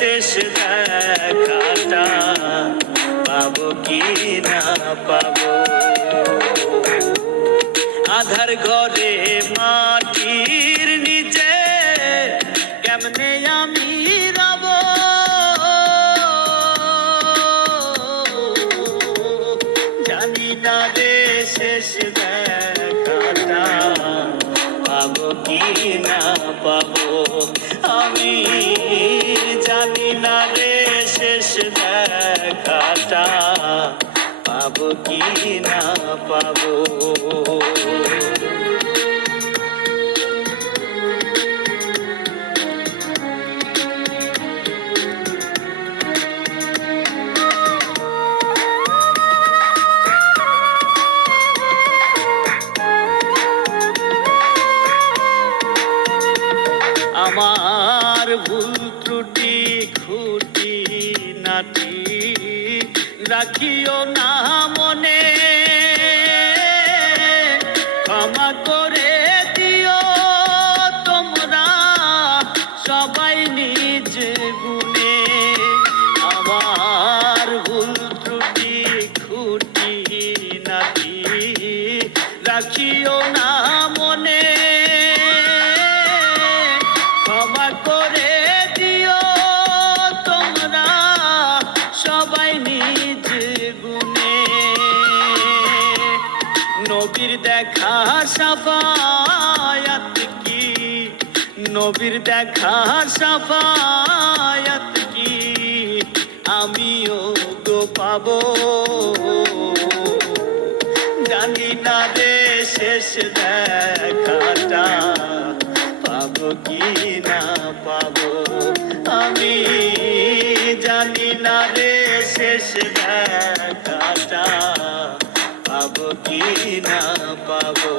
শেষ দেখাটা পাবো কি না পাবো। আধার ঘরে মাটির নিচে কেমনে আমি রব, জানি না রে শেষ দেখাটা পাবো কি না পাবো। আমি জানি না রে শেষ দেখাটা পাবো কি না পাবো। আমার ভুল ত্রুটি খুঁটি নাটি রাখিও না মনে, ক্ষমা করে দিও তোমরা সবাই নিজ গুণে। আমার ভুল ত্রুটি খুঁটি নাটি রাখিও না মনে, ক্ষমা করে দিও তোমরা সবাই নিজ গুণে। নবীর দেখা শাফায়াত কি, নবীর দেখা শাফায়াত কি আমিও গো পাবো, জানি না রে শেষ দেখাটা পাবো কি না পাবো। আমি জানি না রে শেষ দেখাটা পাবো কি না পাবো।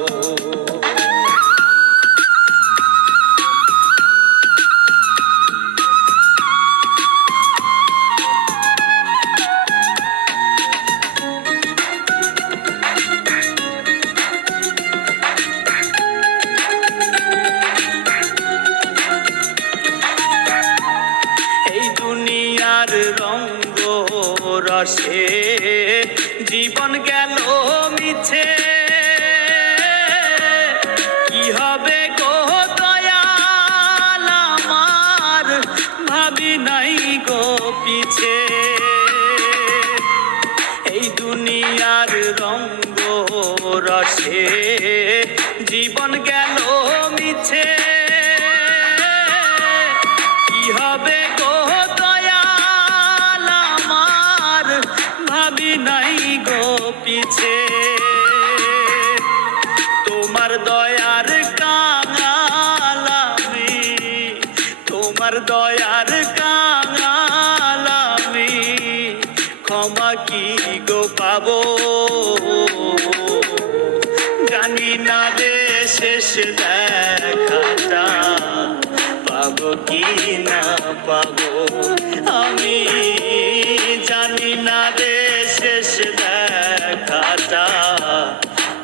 রঙ্গ রসে জীবন গেল মিছে, কি হবে গো দয়াল আমার ভাবি নাই গো পিছে। এই দুনিয়ার রঙ্গ রসে জীবন গেল মিছে, কি হবে গো ভাবি নাই গো পিছে। তোমার দয়ার কাঙাল আমি, তোমার দয়ার কাঙাল আমি, ক্ষমা কি গো পাবো, জানি না রে শেষ দেখাটা পাবো কি না পাবো। আমি জানি না রে শেষ দেখাটা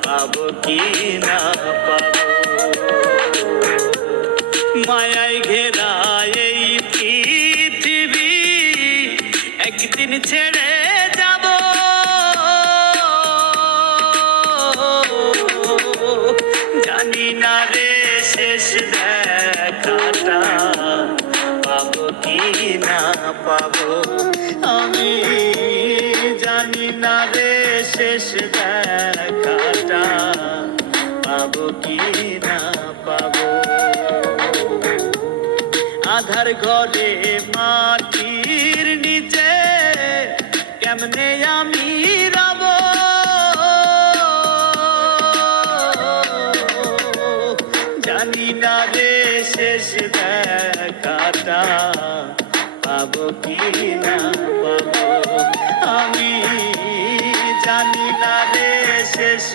পাবো কি না পাবো। মায়ায় ঘেরা এই পৃথিবী একদিন ছেড়ে যাব, জানি না রে শেষ দেখাটা পাবো কি না পাবো। আমি জানি না রে শেষ দেখাটা পাবো কি না পাবো। আধার ঘরে মাটির নিচে কেমনে আমি রব, জানি না রে শেষ দেখাটা পাবো কি না পাবো। আমি জানি না রে শেষ